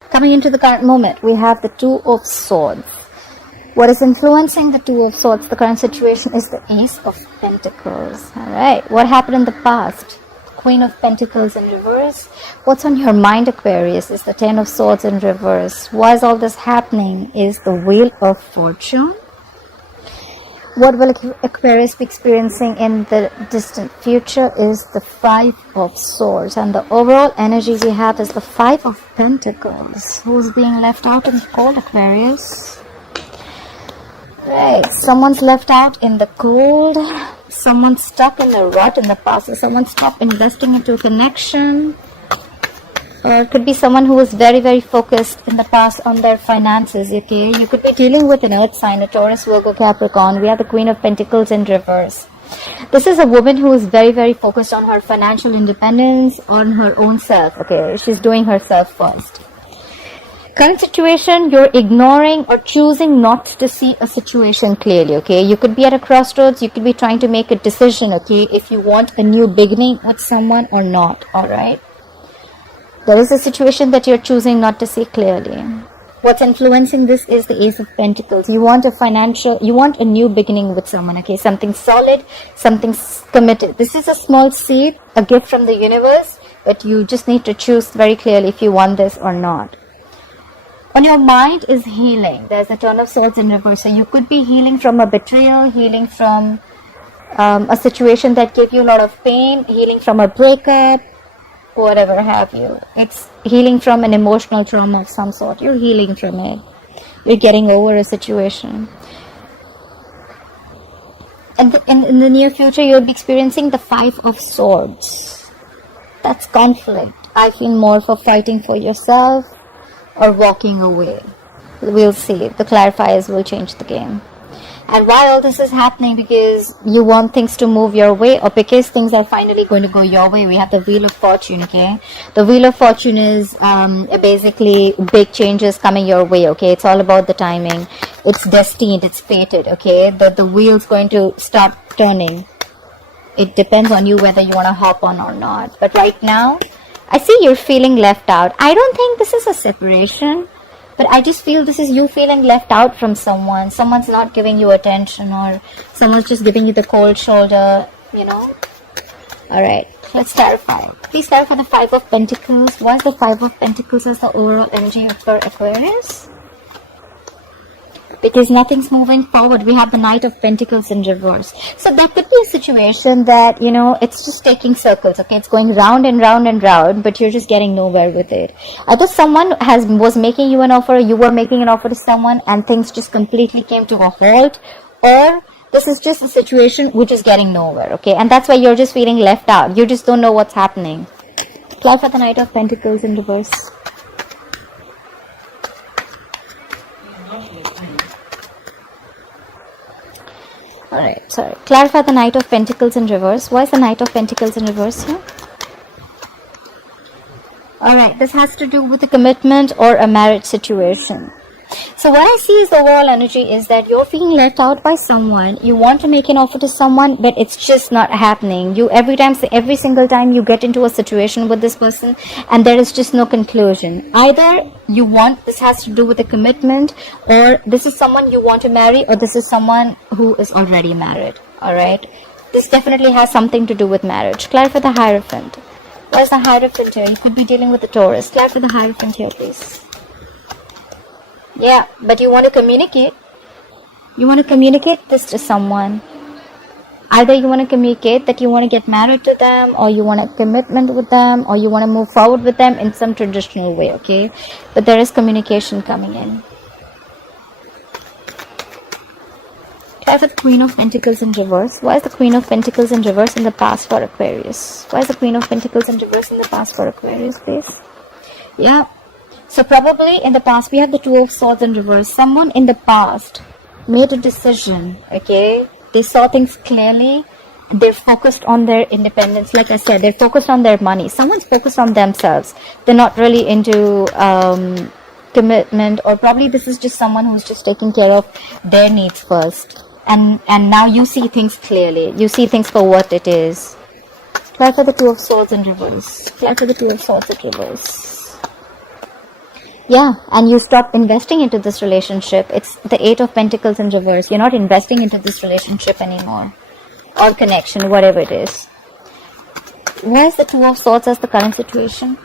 Coming into the current moment, we have the Two of Swords. What is influencing the Two of Swords, the current situation, is the Ace of Pentacles. Alright, what happened in the past? Queen of Pentacles in reverse. What's on your mind, Aquarius, is the Ten of Swords in reverse. Why is all this happening? Is the Wheel of Fortune. What will Aquarius be experiencing in the distant future is the Five of Swords. And the overall energy we have is the Five of Pentacles. Who's being left out in the cold, Aquarius? Right, someone's left out in the cold. Someone's stuck in the rut in the past. Someone's stopped investing into a connection. Or it could be someone who was very, very focused in the past on their finances, okay? You could be dealing with an earth sign, a Taurus, Virgo, Capricorn. We have the Queen of Pentacles in reverse. This is a woman who is very, very focused on her financial independence, on her own self, okay? She's doing herself first. Current situation, you're ignoring or choosing not to see a situation clearly, okay? You could be at a crossroads. You could be trying to make a decision, okay? If you want a new beginning with someone or not, alright? There is a situation that you're choosing not to see clearly. What's influencing this is the Ace of Pentacles. You want a new beginning with someone, okay? Something solid, something committed. This is a small seed, a gift from the universe, but you just need to choose very clearly if you want this or not. On your mind is healing. There's a Ten of Swords in reverse. So you could be healing from a betrayal, healing from a situation that gave you a lot of pain, healing from a breakup, whatever have you. It's healing from an emotional trauma of some sort. You're healing from it. You're getting over a situation. And in the near future, you'll be experiencing the Five of Swords. That's conflict. I feel more for fighting for yourself or walking away. We'll see. The clarifiers will change the game. And why all this is happening? Because you want things to move your way, or because things are finally going to go your way. We have the Wheel of Fortune, okay? The Wheel of Fortune is basically big changes coming your way, okay? It's all about the timing. It's destined, it's fated, okay? The wheel's going to start turning. It depends on you whether you want to hop on or not. But right now, I see you're feeling left out. I don't think this is a separation, but I just feel this is you feeling left out from someone. Someone's not giving you attention, or someone's just giving you the cold shoulder, you know. Alright, let's clarify. Please clarify the Five of Pentacles. Why is the Five of Pentacles as the overall energy for Aquarius? Because nothing's moving forward. We have the Knight of Pentacles in reverse. So that could be a situation that, you know, it's just taking circles, okay? It's going round and round and round, but you're just getting nowhere with it. Either someone was making you an offer, or you were making an offer to someone, and things just completely came to a halt, or this is just a situation which is getting nowhere, okay? And that's why you're just feeling left out. You just don't know what's happening. Clarify the Knight of Pentacles in reverse. Alright, sorry. Clarify the Knight of Pentacles in reverse. Why is the Knight of Pentacles in reverse here? Alright, this has to do with a commitment or a marriage situation. So what I see is the overall energy is that you're feeling left out by someone. You want to make an offer to someone, but it's just not happening. You every single time you get into a situation with this person, and there is just no conclusion. Either you want, this has to do with a commitment, or this is someone you want to marry, or this is someone who is already married. Alright, this definitely has something to do with marriage. Clarify the Hierophant. Where's the Hierophant here? You could be dealing with the Taurus. Clarify the Hierophant here, please. Yeah, but you want to communicate. You want to communicate this to someone. Either you want to communicate that you want to get married to them, or you want a commitment with them, or you want to move forward with them in some traditional way, okay? But there is communication coming in. Why is the Queen of Pentacles in reverse? Why is the Queen of Pentacles in reverse in the past for Aquarius? Why is the Queen of Pentacles in reverse in the past for Aquarius, please? Yeah. So probably in the past, we have the Two of Swords in reverse. Someone in the past made a decision, okay? They saw things clearly. They're focused on their independence. Like I said, they're focused on their money. Someone's focused on themselves. They're not really into commitment, or probably this is just someone who's just taking care of their needs first. And now you see things clearly. You see things for what it is. Clarify the Two of Swords in reverse. Clarify the Two of Swords in reverse. Yeah, and you stop investing into this relationship. It's the Eight of Pentacles in reverse. You're not investing into this relationship anymore, or connection, whatever it is. Why is the Two of Swords as the current situation?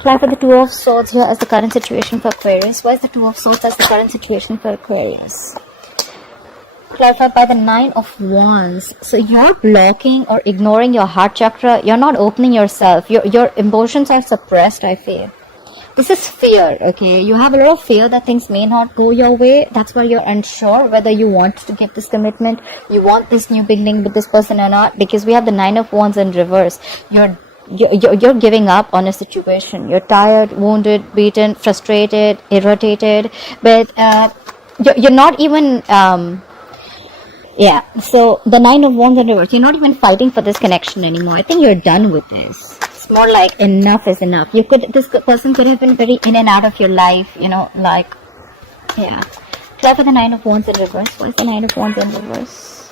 Clarify the Two of Swords here as the current situation for Aquarius. Why is the Two of Swords as the current situation for Aquarius? Clarified by the Nine of Wands. So you're blocking or ignoring your heart chakra. You're not opening yourself. Your emotions are suppressed, I feel. This is fear, okay? You have a lot of fear that things may not go your way. That's why you're unsure whether you want to give this commitment, you want this new beginning with this person or not, because we have the Nine of Wands in reverse. You're giving up on a situation. You're tired, wounded, beaten, frustrated, irritated, but you're not even so the Nine of Wands in reverse, you're not even fighting for this connection anymore. I think you're done with this. It's more like enough is enough. This person could have been very in and out of your life, Try for the Nine of Wands in reverse. Why is the Nine of Wands in reverse?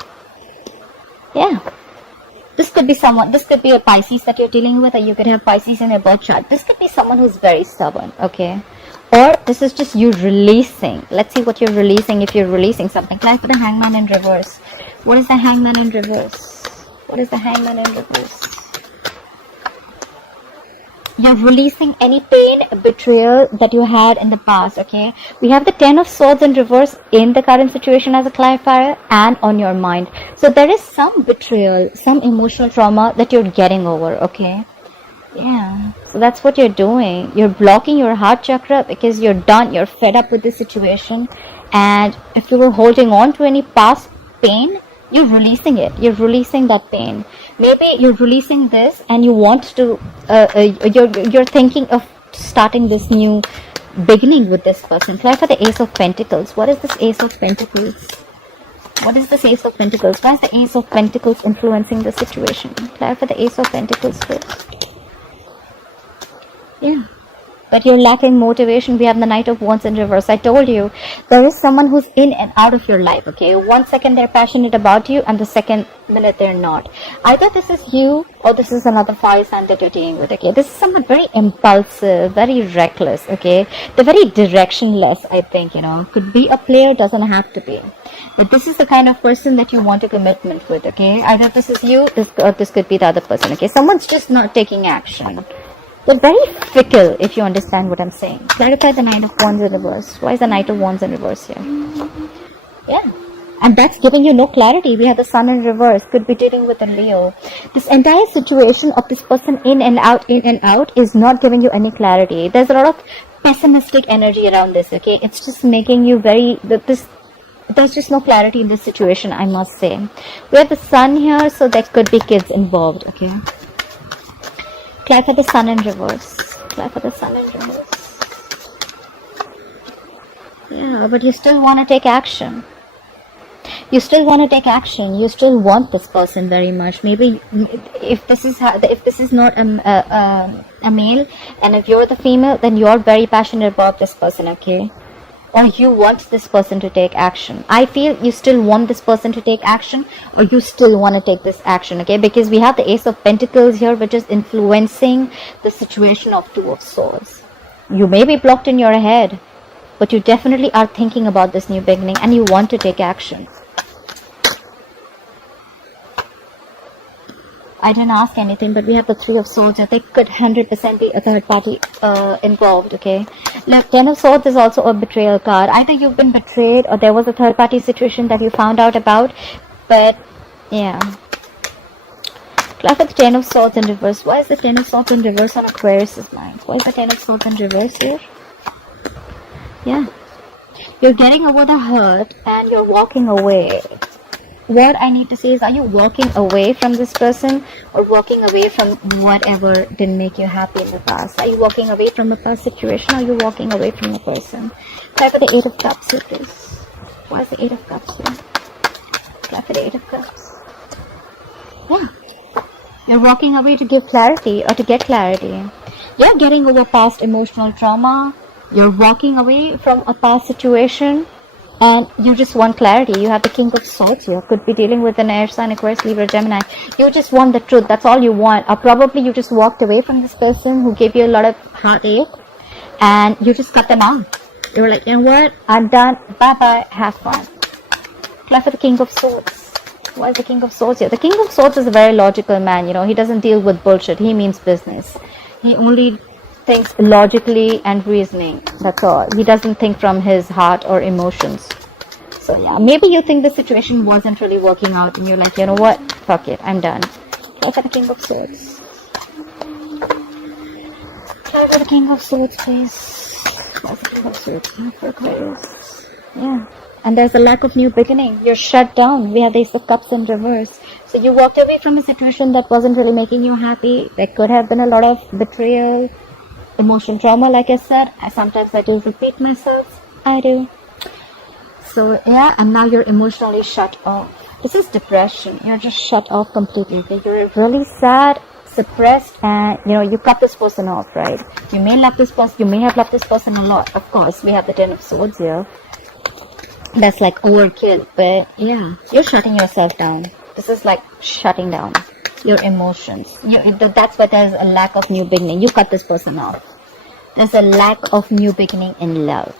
This could be someone, this could be a Pisces that you're dealing with, or you could have Pisces in your birth chart. This could be someone who's very stubborn, okay? Or this is just you releasing. Let's see what you're releasing, if you're releasing something. Try for the Hangman in reverse. What is the Hangman in reverse? What is the Hangman in reverse? You're releasing any pain, betrayal that you had in the past, okay? We have the Ten of Swords in reverse in the current situation as a clarifier and on your mind. So there is some betrayal, some emotional trauma that you're getting over, okay? Yeah, so that's what you're doing. You're blocking your heart chakra because you're done, you're fed up with the situation. And if you were holding on to any past pain, you're releasing it. You're releasing that pain. Maybe you're releasing this and you want to, you're thinking of starting this new beginning with this person. Try for the Ace of Pentacles. What is this Ace of Pentacles? What is this Ace of Pentacles? Why is the Ace of Pentacles influencing the situation? Try for the Ace of Pentacles first. Yeah. But you're lacking motivation. We have the Knight of Wands in reverse. I told you, there is someone who's in and out of your life, okay? 1 second they're passionate about you and the second minute they're not. Either this is you or this is another fire sign that you're dealing with, okay? This is someone very impulsive, very reckless, okay? They're very directionless, I think, Could be a player, doesn't have to be. But this is the kind of person that you want a commitment with, okay? Either this is you, this could be the other person, okay? Someone's just not taking action. They're very fickle, if you understand what I'm saying. Clarify the Knight of Wands in reverse. Why is the Knight of Wands in reverse here? Yeah. And that's giving you no clarity. We have the Sun in reverse. Could be dealing with a Leo. This entire situation of this person in and out is not giving you any clarity. There's a lot of pessimistic energy around this, okay? It's just making you there's just no clarity in this situation, I must say. We have the Sun here, so there could be kids involved, okay? Clap for the Sun in reverse. Clap for the Sun in reverse. Yeah, but you still want to take action. You still want to take action. You still want this person very much. Maybe if this is not a male, and if you're the female, then you're very passionate about this person, okay? Or you want this person to take action. I feel you still want this person to take action, or you still want to take this action, okay? Because we have the Ace of Pentacles here, which is influencing the situation of Two of Swords. You may be blocked in your head, but you definitely are thinking about this new beginning and you want to take action. I didn't ask anything, but we have the Three of Swords. There could 100% be a third party involved, okay? Look, Ten of Swords is also a betrayal card. Either you've been betrayed or there was a third party situation that you found out about. But, yeah. Look at the Ten of Swords in reverse. Why is the Ten of Swords in reverse on Aquarius' mind? Why is the Ten of Swords in reverse here? Yeah. You're getting over the hurt and you're walking away. What I need to say is, are you walking away from this person or walking away from whatever didn't make you happy in the past? Are you walking away from a past situation or are you walking away from a person? Try for the Eight of Cups here, please. Why is the Eight of Cups here? Try for the Eight of Cups. Yeah. You're walking away to give clarity or to get clarity. You're getting over past emotional trauma. You're walking away from a past situation. And you just want clarity. You have the King of Swords here. Could be dealing with an air sign, Aquarius, Libra, Gemini. You just want the truth. That's all you want. Or probably you just walked away from this person who gave you a lot of heartache. and you just cut them out. You were like, you know what, I'm done, bye-bye, have fun. Apply for the King of Swords. Why is the King of Swords here? The King of Swords is a very logical man, you know. He doesn't deal with bullshit. He means business. He only thinks logically and reasoning. That's all. He doesn't think from his heart or emotions. So yeah, maybe you think the situation wasn't really working out and you're like, you know what, fuck it, I'm done. Try for the King of Swords. Try for the King of Swords, please. What's the King of Swords for Aquarius? Yeah. And there's a lack of new beginning. You're shut down. We have the Ace of Cups in reverse. So you walked away from a situation that wasn't really making you happy. There could have been a lot of betrayal, emotional trauma, like I said. Sometimes I do repeat myself. I do. So yeah, and now you're emotionally shut off. This is depression. You're just shut off completely. Okay? You're really sad, suppressed, and you know, you cut this person off, right? You may love this person, you may have loved this person a lot. Of course, we have the Ten of Swords here. That's like overkill, but yeah, you're shutting yourself down. This is like shutting down your emotions. That's why there's a lack of new beginning. You cut this person off. There's a lack of new beginning in love.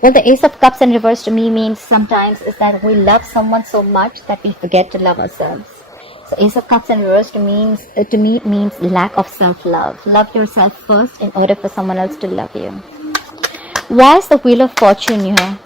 Well, the Ace of Cups in reverse to me means sometimes is that we love someone so much that we forget to love ourselves. So Ace of Cups in reverse to me means lack of self-love. Love yourself first in order for someone else to love you. Why is the Wheel of Fortune here?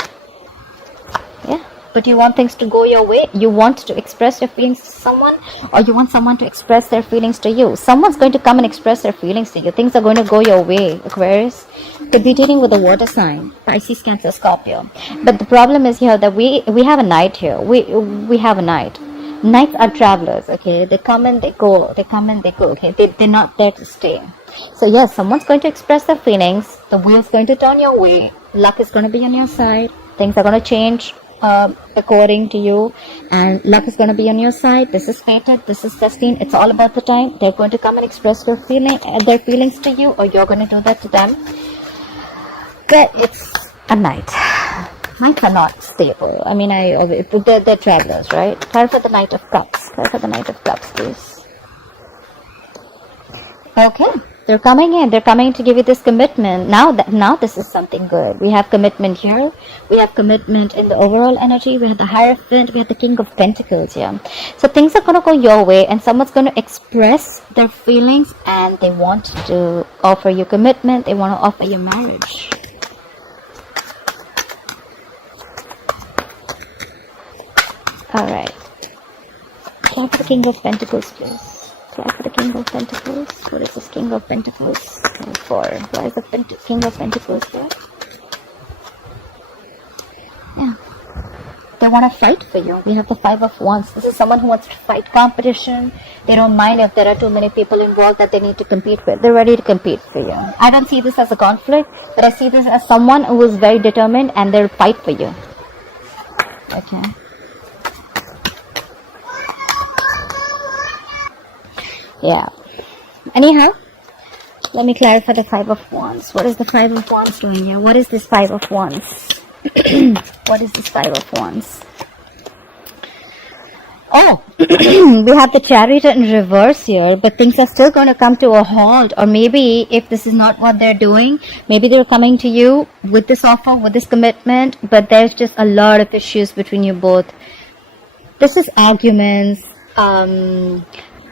Yeah, but you want things to go your way. You want to express your feelings to someone, or you want someone to express their feelings to you. Someone's going to come and express their feelings to you. Things are going to go your way, Aquarius. Could be dealing with a water sign, Pisces, Cancer, Scorpio. But the problem is here that we have a knight here. We have a knight. Knights are travelers, okay? They come and they go. They come and they go, okay? They're not there to stay. So yes, someone's going to express their feelings. The wheel's going to turn your way. Luck is going to be on your side. Things are going to change according to you, and luck is going to be on your side. This is fated. This is destined. It's all about the time. They're going to come and express their feelings to you, or you're going to do that to them. But it's a knight. Knights are not stable. I mean, they're travelers, right? Try for the Knight of Cups. Try for the Knight of Cups, please. Okay, they're coming in. They're coming to give you this commitment. Now this is something good. We have commitment here. We have commitment in the overall energy. We have the Hierophant. We have the King of Pentacles here. So things are going to go your way, and someone's going to express their feelings, and they want to offer you commitment. They want to offer you marriage. Alright. Try for the King of Pentacles, please. Try for the King of Pentacles. What is this King of Pentacles for? Why is the King of Pentacles here? Yeah. They want to fight for you. We have the Five of Wands. This is someone who wants to fight competition. They don't mind if there are too many people involved that they need to compete with. They're ready to compete for you. I don't see this as a conflict, but I see this as someone who is very determined and they'll fight for you. Okay. Yeah. Anyhow, let me clarify the Five of Wands. What is the Five of Wands doing here? What is this Five of Wands? What is this Five of Wands? Oh, we have the Chariot in reverse here, but things are still going to come to a halt. Or maybe if this is not what they're doing, maybe they're coming to you with this offer, with this commitment, but there's just a lot of issues between you both. This is arguments,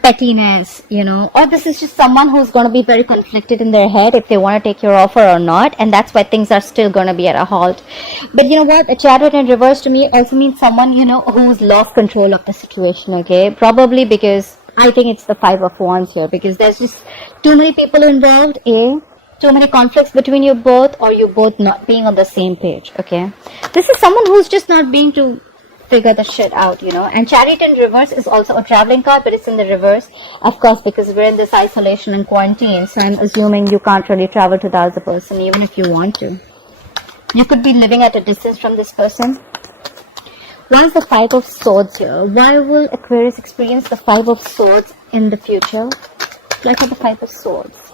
pettiness, you know, or this is just someone who's going to be very conflicted in their head if they want to take your offer or not, and that's why things are still going to be at a halt. But you know what, a Chariot in reverse to me also means someone, you know, who's lost control of the situation, okay? Probably because I think it's the Five of Wands here, because there's just too many people involved, too many conflicts between you both, or you both not being on the same page, okay? This is someone who's just not being to figure the shit out, you know. And Chariot in reverse is also a traveling card, but it's in the reverse, of course, because we're in this isolation and quarantine. So I'm assuming you can't really travel to the other person, even if you want to. You could be living at a distance from this person. Why is the Five of Swords here? Why will Aquarius experience the Five of Swords in the future? Look at the Five of Swords.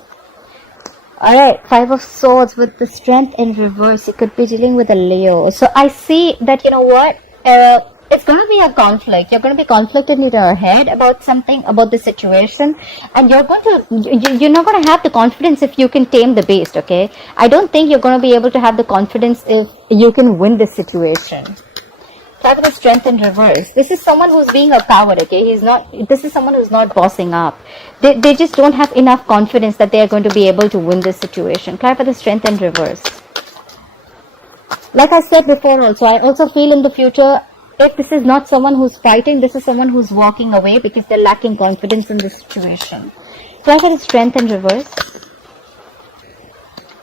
Alright, Five of Swords with the Strength in reverse. You could be dealing with a Leo. So I see that, you know what? it's going to be a conflict. You're going to be conflicted in your head about something, about the situation, and you're not going to have the confidence if you can tame the beast, okay? I don't think you're going to be able to have the confidence if you can win this situation. Having the strength in reverse. This is someone who's being a coward, okay? This is someone who's not bossing up. They just don't have enough confidence that they are going to be able to win this situation. Clarify the strength in reverse. Like I said before also, I also feel in the future, if this is not someone who's fighting, this is someone who's walking away because they're lacking confidence in this situation. Clarify the strength in reverse.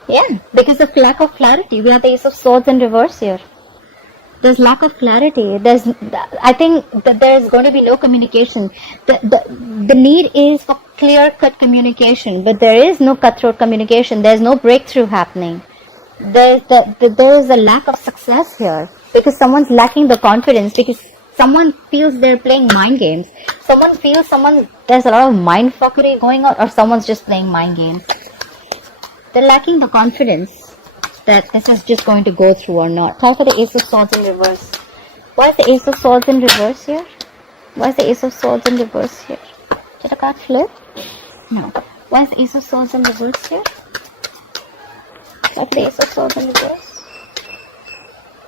Yeah, because of lack of clarity. We have the Ace of Swords in reverse here. There's lack of clarity. I think that there's going to be no communication. The need is for clear-cut communication, but there is no cutthroat communication. There's no breakthrough happening. There is a lack of success here because someone's lacking the confidence, because someone feels they're playing mind games. Someone feels there's a lot of mind fuckery going on, or someone's just playing mind games. They're lacking the confidence that this is just going to go through or not. Try for the Ace of Swords in reverse. Why is the Ace of Swords in reverse here? Why is the Ace of Swords in reverse here? Did the card flip? No. Why is the Ace of Swords in reverse here? Try for the Ace of Swords in reverse.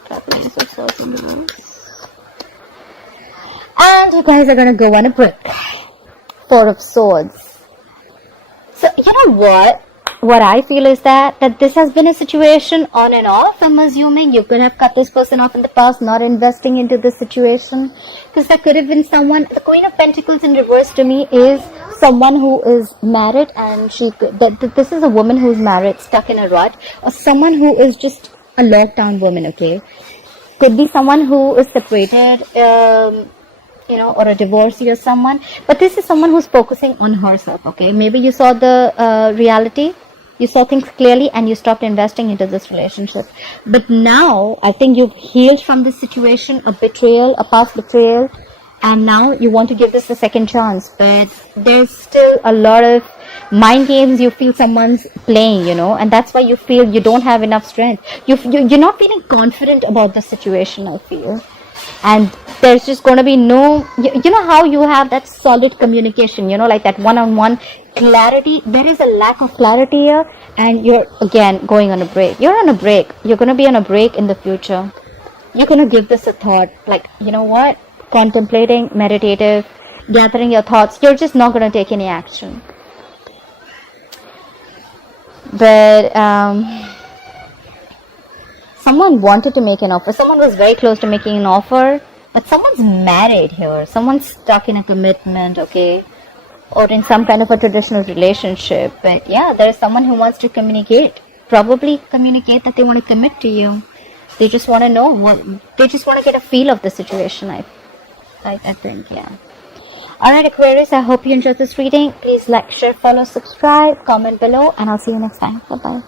Try for the Ace of Swords in reverse. And you guys are gonna go on a break. Four of Swords. So, you know what? What I feel is that this has been a situation on and off. I'm assuming you could have cut this person off in the past, not investing into this situation, because that could have been someone. The Queen of Pentacles in reverse to me is someone who is married, and this is a woman who's married, stuck in a rut, or someone who is just a locked down woman, okay? Could be someone who is separated, or a divorcee or someone, but this is someone who's focusing on herself, okay? Maybe you saw the reality. You saw things clearly and you stopped investing into this relationship. But now, I think you've healed from this situation, a betrayal, a past betrayal, and now you want to give this a second chance. But there's still a lot of mind games you feel someone's playing, and that's why you feel you don't have enough strength. You're not feeling confident about the situation, I feel. And there's just going to be no, you know how you have that solid communication, like that one-on-one clarity. There is a lack of clarity here, and you're again going on a break. You're on a break. You're going to be on a break in the future. You're going to give this a thought, like, you know what, contemplating, meditative, gathering your thoughts. You're just not going to take any action. But someone wanted to make an offer. Someone was very close to making an offer, but someone's married here. Someone's stuck in a commitment, okay? Or in some kind of a traditional relationship. But yeah, there's someone who wants to communicate. Probably communicate that they want to commit to you. They just want to know they just want to get a feel of the situation, I think, yeah. Alright, Aquarius, I hope you enjoyed this reading. Please like, share, follow, subscribe, comment below, and I'll see you next time. Bye-bye.